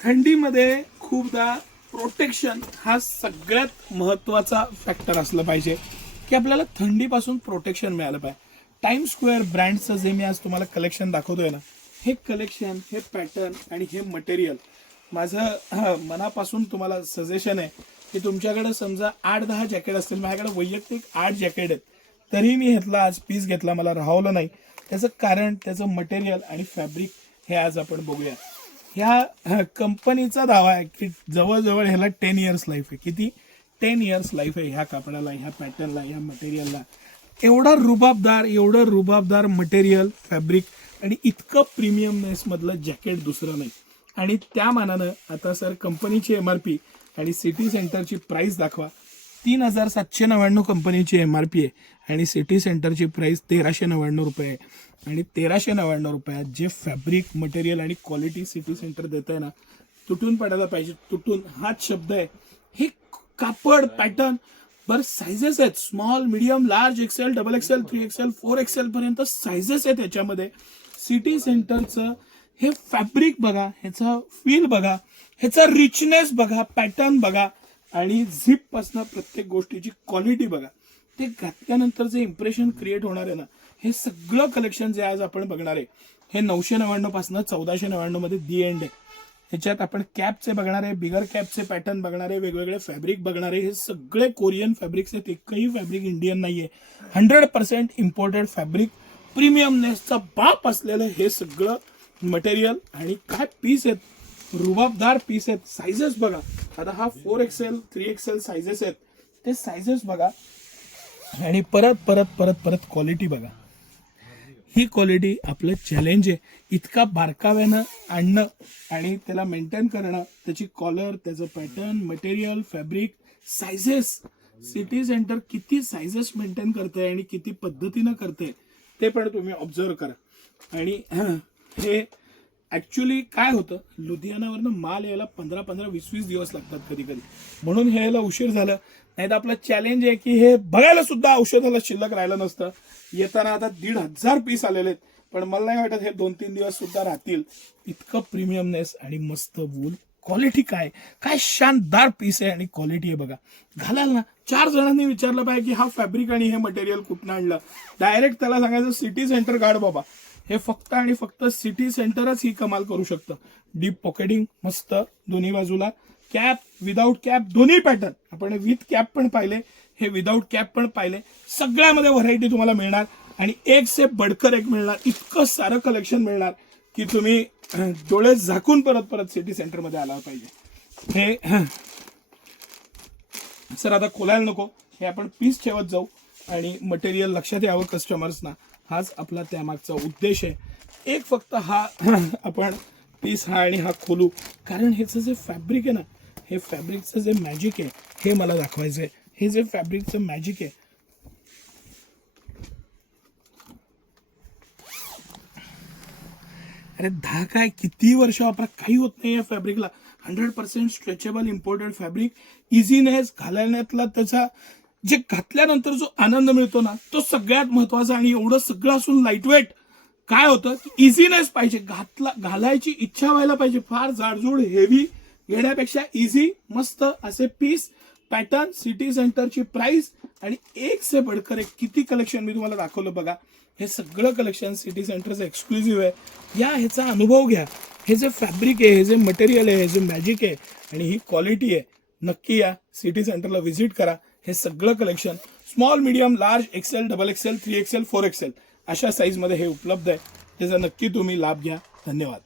थंडीमध्ये खूपदा प्रोटेक्शन हा सगळ्यात महत्त्वाचा फॅक्टर असला पाहिजे की आपल्याला थंडीपासून प्रोटेक्शन मिळालं पाहिजे. टाइम स्क्वेअर ब्रँडचं जे मी आज तुम्हाला कलेक्शन दाखवतोय ना, हे कलेक्शन, हे पॅटर्न आणि हे मटेरियल माझं मनापासून तुम्हाला सजेशन आहे की तुमच्याकडे समजा 8-10 जॅकेट असतील, माझ्याकडे वैयक्तिक 8 जॅकेट आहेत, तरी मी घेतला, आज पीस घेतला, मला राहवलं नाही. त्याचं कारण त्याचं मटेरियल आणि फॅब्रिक हे आज आपण बघूया. ह्या कंपनीचा दावा आहे की जवळजवळ ह्याला 10 इयर्स लाईफ आहे. किती? 10 इयर्स लाईफ आहे ह्या कापडाला, ह्या पॅटर्नला, ह्या मटेरियलला. एवढं रुबाबदार मटेरियल, फॅब्रिक आणि इतकं प्रीमियमनेस मधलं जॅकेट दुसरं नाही. आणि त्या मानानं आता सर कंपनीची MRP आणि सिटी सेंटरची प्राइस दाखवा. 3,799 कंपनीची MRP आहे आणि सिटी सेंटरची प्राइस 1,399 रुपये आहे. आणि 1,399 रुपयात जे फॅब्रिक, मटेरियल आणि क्वालिटी सिटी सेंटर देत आहे ना, तुटून पडायला पाहिजे. तुटून हाच शब्द आहे. हे कापड पॅटर्न बरं सायझेस आहेत, small, medium, large, XL, XXL, 3XL, 4XL पर्यंत सायझेस आहेत याच्यामध्ये. सिटी सेंटरचं हे फॅब्रिक बघा, ह्याचा फील बघा, ह्याचा रिचनेस बघा, पॅटर्न बघा आणि झिप पासनं प्रत्येक गोष्टीची क्वालिटी बघा. ते घातल्यानंतर जे इम्प्रेशन क्रिएट होणार आहे ना, हे सगळं कलेक्शन जे आज आपण बघणार आहे हे 999 पासून 1499 मध्ये दी एंड आहे. ह्याच्यात आपण कॅपचे बघणार आहे, बिगर कॅपचे पॅटर्न बघणार आहे, वेगवेगळे फॅब्रिक बघणार आहे. हे सगळे कोरियन फॅब्रिक्स आहेत, एकही फॅब्रिक इंडियन नाहीये. 100% इम्पोर्टेड फॅब्रिक, प्रीमियमनेसचा बाप असलेलं हे सगळं मटेरियल. आणि काय पीस आहेत, रुबाबदार पीस आहेत. सायझेस बघा, आता हा 4XL, 3XL सायझेस आहेत, ते सायझेस बघा. आणि परत परत परत परत क्वालिटी बघा. ही क्वालिटी आपलं चॅलेंज आहे. इतका बारकाव्यानं आणणं आणि त्याला मेंटेन करणं, त्याची कॉलर, त्याचं pattern, material, fabric, sizes. City centre किती सायझेस मेंटेन करते आणि किती पद्धतीनं करते ते पण तुम्ही ऑब्झर्व करा. आणि हे ॲक्च्युली काय होतं, लुधियानावरनं माल यायला 15-20 दिवस लागतात कधी कधी, म्हणून हे यायला उशीर झालं. नाही तर आपलं चॅलेंज आहे की हे बघायला सुद्धा औषधाला शिल्लक राहिलं नसतं. येताना आता 1,500 पीस आलेले आहेत, पण मला नाही वाटत हे 2-3 दिवस सुद्धा राहतील. इतकं प्रीमियमनेस आणि मस्त वूल क्वालिटी, काय काय शानदार पीस आहे आणि क्वालिटी आहे बघा. घालाल ना, 4 जणांनी विचारलं पाहिजे की हा फॅब्रिक आणि हे मटेरियल कुठनं आणलं. डायरेक्ट त्याला सांगायचं सिटी सेंटर गार्ड बाबा, हे फक्त आणि फक्त सिटी सेंटरच ही कमाल करू शकतं. डीप पॉकेटिंग मस्त दोन्ही बाजूला, कॅप, विदाऊट कॅप दोन्ही पॅटर्न. आपण विथ कॅप पण पाहिले, हे विदाऊट कॅप पण पाहिले. सगळ्यामध्ये व्हरायटी तुम्हाला मिळणार आणि एक से बडकर एक मिळणार. इतकं सारं कलेक्शन मिळणार की तुम्ही डोळे झाकून परत परत सिटी सेंटरमध्ये आला पाहिजे. हे सर आता खोलायला नको, हे आपण पीस ठेवत जाऊ आणि मटेरियल लक्षात यावं कस्टमर्सना. हाच आपला त्यामागचा उद्देश आहे. एक फक्त हा आपण पीस हा आणि हा खोलू, कारण ह्याचं जे फॅब्रिक आहे ना, हे फॅब्रिकचं जे मॅजिक आहे हे मला दाखवायचं आहे. हे जे फॅब्रिकचं मॅजिक आहे, अरे 10 काय किती वर्ष वापरा, काही होत नाही या फॅब्रिकला. 100% स्ट्रेचेबल इम्पोर्टेड फॅब्रिक. इझीनेस घालण्यातला त्याचा जे घातल्यानंतर जो आनंद मिळतो ना, तो सगळ्यात महत्वाचा. आणि एवढं सगळं असून लाईटवेट. काय होतं की इझीनेस पाहिजे, घालायची इच्छा व्हायला पाहिजे. फार जाडजूड हेवी घेण्यापेक्षा इझी मस्त असे पीस, पॅटर्न, सिटी सेंटरची प्राइस आणि एक से बडकर एक. किती कलेक्शन मी तुम्हाला दाखवलं बघा. हे सगळं कलेक्शन सिटी सेंटरचं एक्सक्लुझिव्ह आहे. या ह्याचा अनुभव घ्या. हे जे फॅब्रिक आहे, हे जे मटेरियल आहे, हे जे मॅजिक आहे आणि ही क्वालिटी आहे, नक्की या सिटी सेंटरला व्हिजिट करा. हे सगळं collection small, medium, large, XL, XXL, 3XL, 4XL अशा साईजमध्ये हे उपलब्ध आहे. त्याचा नक्की तुम्ही लाभ घ्या. धन्यवाद.